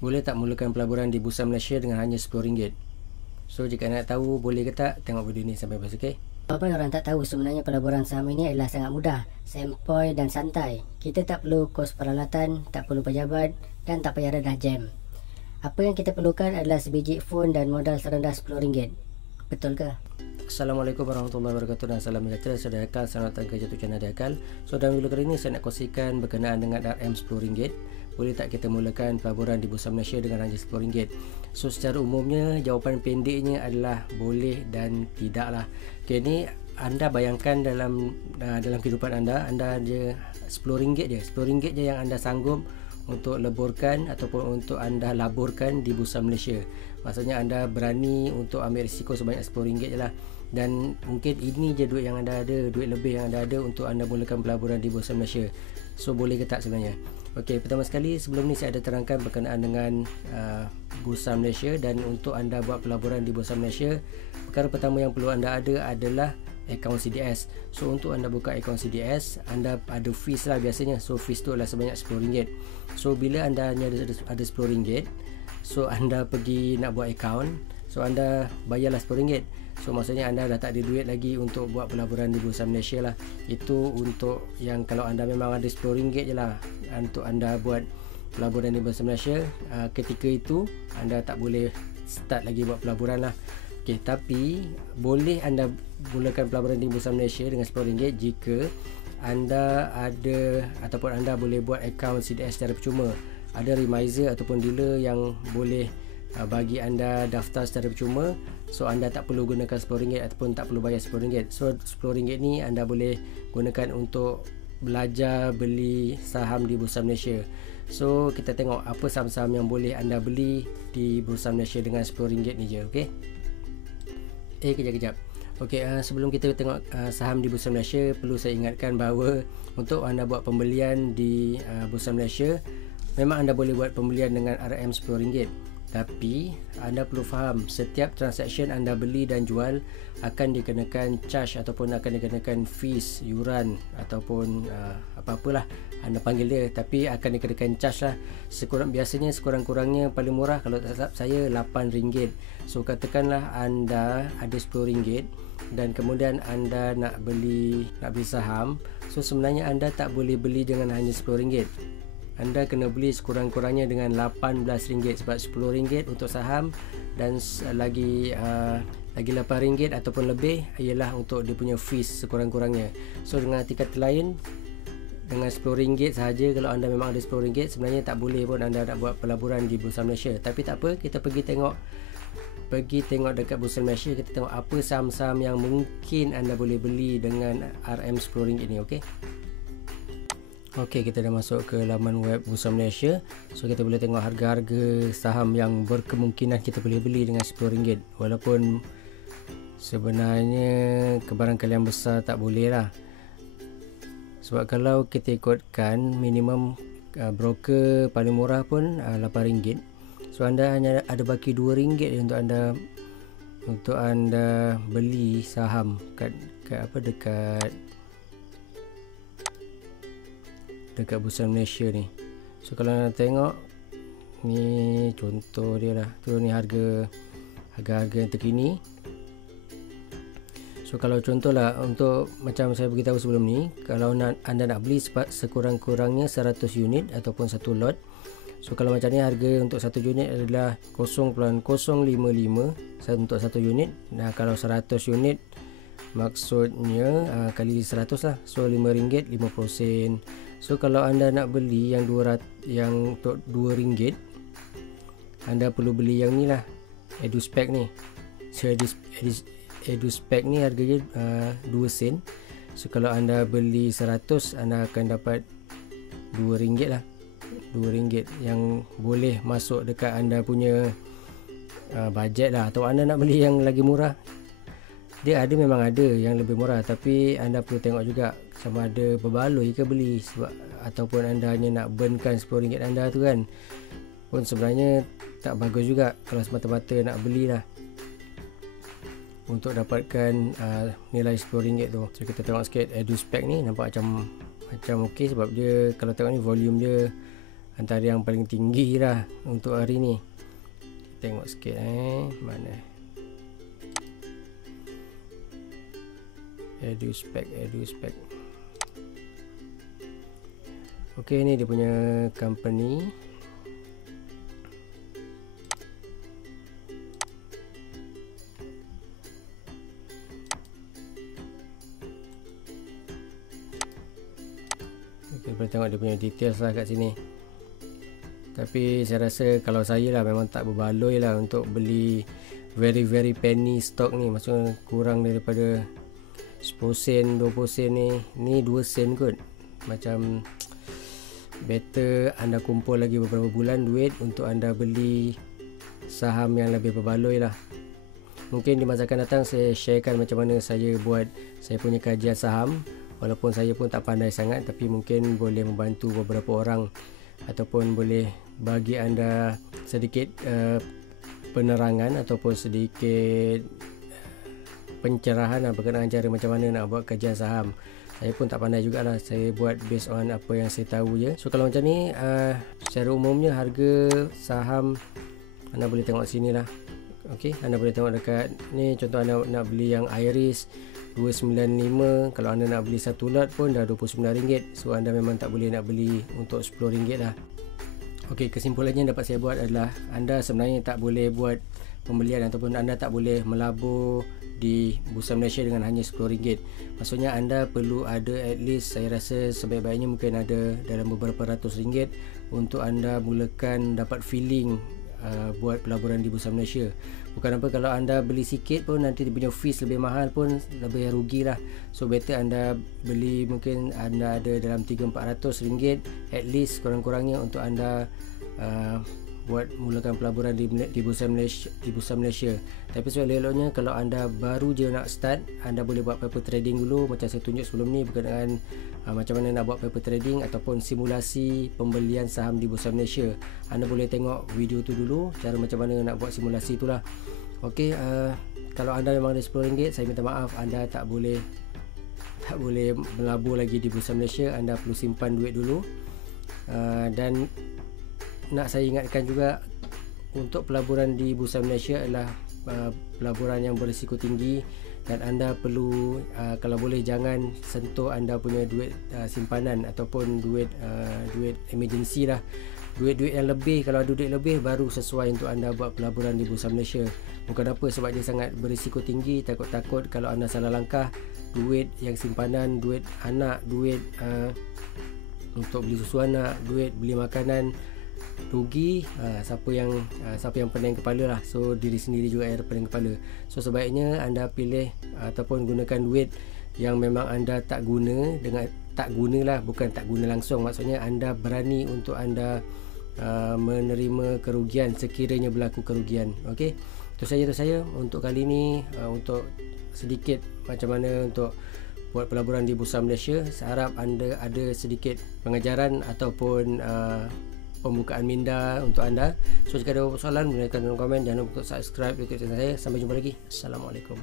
Boleh tak mulakan pelaburan di Bursa Malaysia dengan hanya RM10? So jika nak tahu boleh ke tak, tengok video ni sampai habis, okey? Walaupun orang tak tahu, sebenarnya pelaburan saham ini adalah sangat mudah, sempoi dan santai. Kita tak perlu kos peralatan, tak perlu pejabat dan tak payah redah jam. Apa yang kita perlukan adalah sebiji phone dan modal serendah RM10. Betul ke? Assalamualaikum warahmatullahi wabarakatuh dan salam sejahtera. Saya Akal, selamat datang ke YouTube channel Akal. So dalam video kali ini saya nak kongsikan berkenaan dengan RM RM10. Boleh tak kita mulakan pelaburan di Bursa Malaysia dengan hanya RM10? So secara umumnya jawapan pendeknya adalah boleh dan tidak lah. Okay, ni anda bayangkan dalam kehidupan anda ada RM10 je. RM10 je yang anda sanggup untuk leburkan ataupun untuk anda laburkan di Bursa Malaysia. Maksudnya anda berani untuk ambil risiko sebanyak RM10 je lah. Dan mungkin ini je duit yang anda ada, duit lebih yang anda ada untuk anda mulakan pelaburan di Bursa Malaysia. So boleh ke tak sebenarnya? Okey, pertama sekali sebelum ni saya ada terangkan berkenaan dengan Bursa Malaysia. Dan untuk anda buat pelaburan di Bursa Malaysia, perkara pertama yang perlu anda ada adalah akaun CDS. So untuk anda buka akaun CDS, anda ada fees lah biasanya. So fees tu adalah sebanyak RM10. So bila anda hanya ada RM10, so anda pergi nak buat akaun, so anda bayarlah RM10. So maksudnya anda dah tak ada duit lagi untuk buat pelaburan di Bursa Malaysia lah. Itu untuk yang kalau anda memang ada RM10 je lah untuk anda buat pelaburan di Bursa Malaysia. Ketika itu anda tak boleh start lagi buat pelaburan lah. Okay, tapi boleh anda mulakan pelaburan di Bursa Malaysia dengan RM10 jika anda ada ataupun anda boleh buat akaun CDS secara percuma. Ada remiser ataupun dealer yang boleh bagi anda daftar secara percuma. So anda tak perlu gunakan RM10 ataupun tak perlu bayar RM10. So RM10 ni anda boleh gunakan untuk belajar beli saham di Bursa Malaysia. So kita tengok apa saham-saham yang boleh anda beli di Bursa Malaysia dengan RM10 ni je. Okey. Kejap. Okey, sebelum kita tengok saham di Bursa Malaysia, perlu saya ingatkan bahawa untuk anda buat pembelian di Bursa Malaysia, memang anda boleh buat pembelian dengan RM RM10. Tapi anda perlu faham, setiap transaction anda beli dan jual akan dikenakan charge ataupun akan dikenakan fees, yuran ataupun apa-apalah anda panggil dia, tapi akan dikenakan charge lah. Biasanya sekurang-kurangnya paling murah kalau tak salah saya RM8. So katakanlah anda ada RM10 dan kemudian anda nak beli saham. So sebenarnya anda tak boleh beli dengan hanya RM10. Anda kena beli sekurang-kurangnya dengan RM18 sebab RM10 untuk saham dan lagi RM8 ataupun lebih ialah untuk dia punya fees sekurang-kurangnya. So dengan tingkat lain, dengan RM10 sahaja, kalau anda memang ada RM10, sebenarnya tak boleh pun anda nak buat pelaburan di Bursa Malaysia. Tapi tak apa, kita pergi tengok dekat Bursa Malaysia, kita tengok apa saham-saham yang mungkin anda boleh beli dengan RM10 ini. Okey. Okey, kita dah masuk ke laman web Bursa Malaysia. So kita boleh tengok harga-harga saham yang berkemungkinan kita boleh beli dengan RM10. Walaupun sebenarnya kebarangkalian besar tak boleh lah. Sebab kalau kita ikutkan minimum broker paling murah pun RM8. So anda hanya ada baki RM2 untuk anda beli saham dekat Bursa Malaysia ni. So kalau anda tengok ni contoh dia lah. Tu ni harga yang terkini. So kalau contohlah, untuk macam saya beritahu sebelum ni, kalau anda nak beli sekurang-kurangnya 100 unit ataupun satu lot. So kalau macam ni harga untuk satu unit adalah 0.055 untuk satu unit. Nah kalau 100 unit maksudnya kali 100 lah. So RM5.50. So kalau anda nak beli yang untuk RM2, anda perlu beli yang ni lah, EduSpec ni. So EduSpec ni harganya 2 sen. So kalau anda beli 100, anda akan dapat RM2 lah. RM2 yang boleh masuk dekat anda punya bajet lah. Atau anda nak beli yang lagi murah, dia memang ada yang lebih murah, tapi anda perlu tengok juga sama ada berbaloi ke beli, sebab ataupun anda hanya nak burnkan RM10 anda tu kan, pun sebenarnya tak bagus juga kalau semata-mata nak belilah untuk dapatkan nilai RM10 tu. So kita tengok sikit EduSpec ni, nampak macam okey, sebab dia kalau tengok ni volume dia antara yang paling tinggi lah untuk hari ni. Tengok sikit mana edu spec. Okey, ni dia punya company. Okey, boleh tengok dia punya details lah kat sini. Tapi saya rasa kalau saya lah memang tak berbaloi lah untuk beli very penny stock ni. Maksudnya kurang daripada 10 sen, 20 sen ni. Ni 2 sen kot. Macam better anda kumpul lagi beberapa bulan duit untuk anda beli saham yang lebih berbaloi lah. Mungkin di masa akan datang saya sharekan macam mana saya buat saya punya kajian saham. Walaupun saya pun tak pandai sangat, tapi mungkin boleh membantu beberapa orang ataupun boleh bagi anda sedikit penerangan ataupun sedikit pencerahan berkenaan cara macam mana nak buat kajian saham. Saya pun tak pandai jugalah, saya buat based on apa yang saya tahu je. So kalau macam ni secara umumnya harga saham anda boleh tengok sini lah. Okey, anda boleh tengok dekat ni, contoh anda nak beli yang Iris 295, kalau anda nak beli satu lot pun dah RM29. So anda memang tak boleh nak beli untuk RM10 lah. Okey, kesimpulannya yang dapat saya buat adalah anda sebenarnya tak boleh buat pembelian ataupun anda tak boleh melabur di Bursa Malaysia dengan hanya RM10. Maksudnya anda perlu ada at least, saya rasa sebaik-baiknya mungkin ada dalam beberapa ratus ringgit untuk anda mulakan dapat feeling buat pelaburan di Bursa Malaysia. Bukan apa, kalau anda beli sikit pun nanti dia punya fees lebih mahal pun lebih rugi lah. So better anda beli, mungkin anda ada dalam 300-400 ringgit at least kurang-kurangnya untuk anda buat mulakan pelaburan di Bursa Malaysia. Tapi elok-eloknya kalau anda baru je nak start, anda boleh buat paper trading dulu macam saya tunjuk sebelum ni berkenaan macam mana nak buat paper trading ataupun simulasi pembelian saham di Bursa Malaysia. Anda boleh tengok video tu dulu, cara macam mana nak buat simulasi itulah. Okey, kalau anda memang ada RM10, saya minta maaf, anda tak boleh melabur lagi di Bursa Malaysia. Anda perlu simpan duit dulu. Dan nak saya ingatkan juga, untuk pelaburan di Bursa Malaysia adalah pelaburan yang berisiko tinggi dan anda perlu kalau boleh jangan sentuh anda punya duit simpanan ataupun duit emergency lah. Duit-duit yang lebih, kalau ada duit lebih baru sesuai untuk anda buat pelaburan di Bursa Malaysia. Bukan apa, sebab dia sangat berisiko tinggi. Takut-takut kalau anda salah langkah, duit yang simpanan, duit anak, duit untuk beli susu anak, duit beli makanan, rugi. Siapa yang pening kepala lah. So diri sendiri juga yang pening kepala. So sebaiknya anda pilih ataupun gunakan duit yang memang anda tak guna, dengan tak gunalah, bukan tak guna langsung, maksudnya anda berani untuk anda menerima kerugian sekiranya berlaku kerugian. Okey, itu saja untuk kali ini, untuk sedikit macam mana untuk buat pelaburan di Bursa Malaysia. Saya harap anda ada sedikit pengajaran ataupun pembukaan minda untuk anda. So jika ada soalan, boleh tekan dalam komen. Jangan lupa untuk subscribe YouTube channel saya. Sampai jumpa lagi. Assalamualaikum.